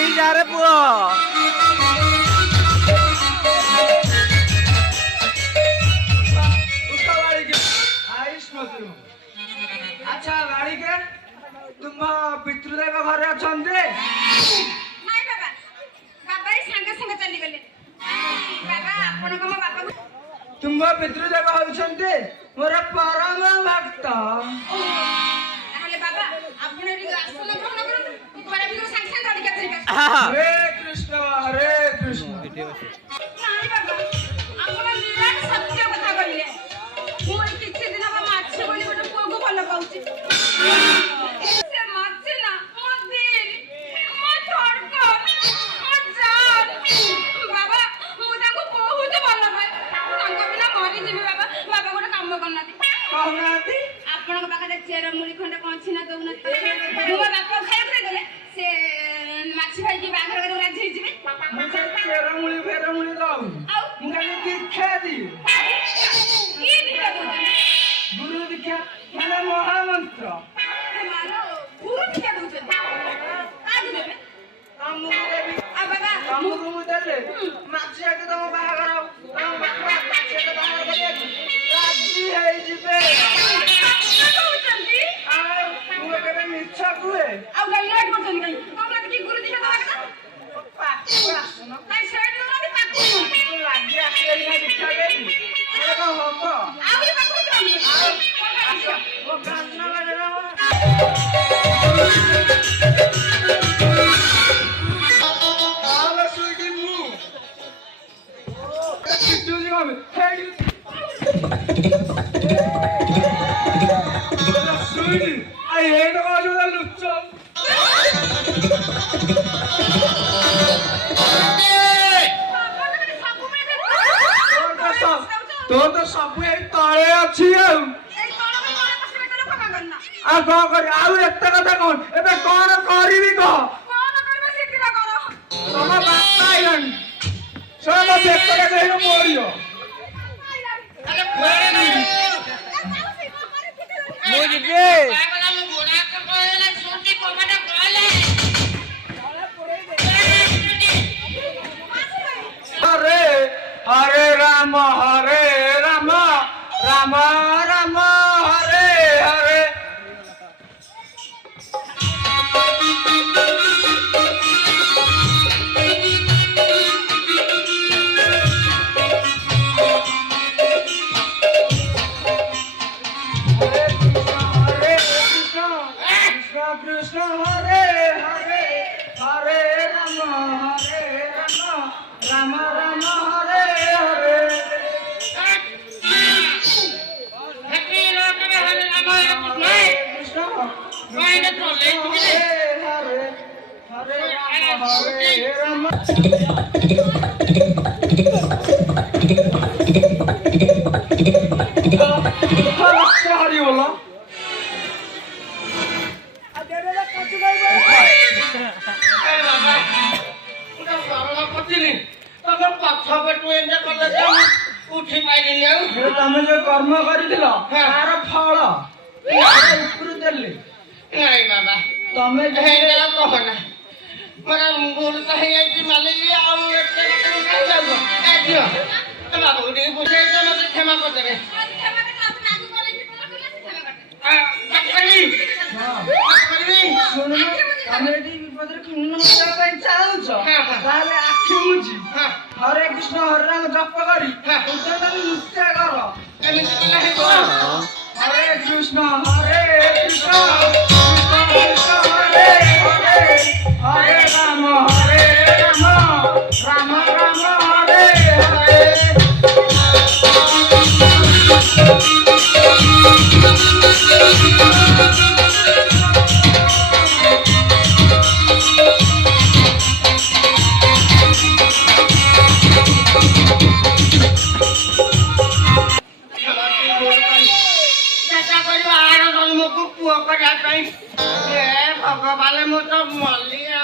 बाड़ी जा रे पुओ अच्छा गाड़ी के तुम पितृदेव घरे अछंते नाइ बाबा बाबा ही संगे संगे चली गले बाबा आपण को बापा तुम पितृदेव होछंते मोर परम भक्त ताहले बाबा आपण रि आसन ग्रहण करन घरे भीतर संगे संगे चली गले हरे कृष्ण नाइ बाबा आपण निराट सत्य कथा कहले मोर किछि दिन बा माछ बोली गोटे पुओ को भल पाउची से माछ ना मो दिल मो धड़कन मो जान बाबा मु ताको बहुत भल पाए ताको बिना मरि जिबी बाबा बाबा गोटे काम करनाती कहनाती आपनक पाखरे चेर मुड़ी खंडे पहुंची ना दउना मो बापा खाइ करे देले से माछी भाई की बाघर करे राजी जिबे मुझे चेरमुली फेरमुली दो मुझे दीक्षा दी ई दिखा दो गुरु दीक्षा माने महामंत्र मानो गुरु दिखा दो काज देबे हमु देवी आ बाबा हमु रूम देले माछी के तो बाहर हम माछी के बाहर करे राजी है जिबे आ मुझे केबे मिच्छा कुए आ लेट करछन काई तोमला की गुरु दिखा दो काई साइड नो ना पाकु लागी आसे ना दीक्षा देवी अरे को होतो आउरी पाकु वो कान्ना लगे ना आला सुगी मु किट्टू जी हम हे सुगी आई हेड को जो लुच्चो तो सब ए तळे अछि आ कौन कर आउ एते कथा कौन एबे कौन करिवि कह तम बापा आइलन सब देखते कहलो मोरियो मुझे हरे हरे राम राम राम हरे हरे हरे कृष्ण कृष्ण कृष्ण हरे हरे हरे राम राम राम हरे हरे कृष्ण हरे हरे राम हरि बोला तमें जो कर्म कर तार फल उपरू देले नहीं बाबा तमें हेला कहना मरा भूल कहे कि मालिक आउ एते कहीं जाऊ ए दियो बाबू डी बुझे तो मत क्षमा कर देबे बाकली सुन तमें दी विपद रे खुन न ପାଇଁ ଚାହୁଁଛ ତାହେଲେ ଆଖି ବୁଝି ହରେ କୃଷ୍ଣ ହରେ ରାମ ଜପ କରି ଉତ୍ତର ନୃତ୍ୟ କର ଏମିତି କଲେ ହେବ हरे कृष्ण कृष्ण कृष्ण हरे हरे हरे राम राम राम हरे हरे पुआ भगवान मत मलिया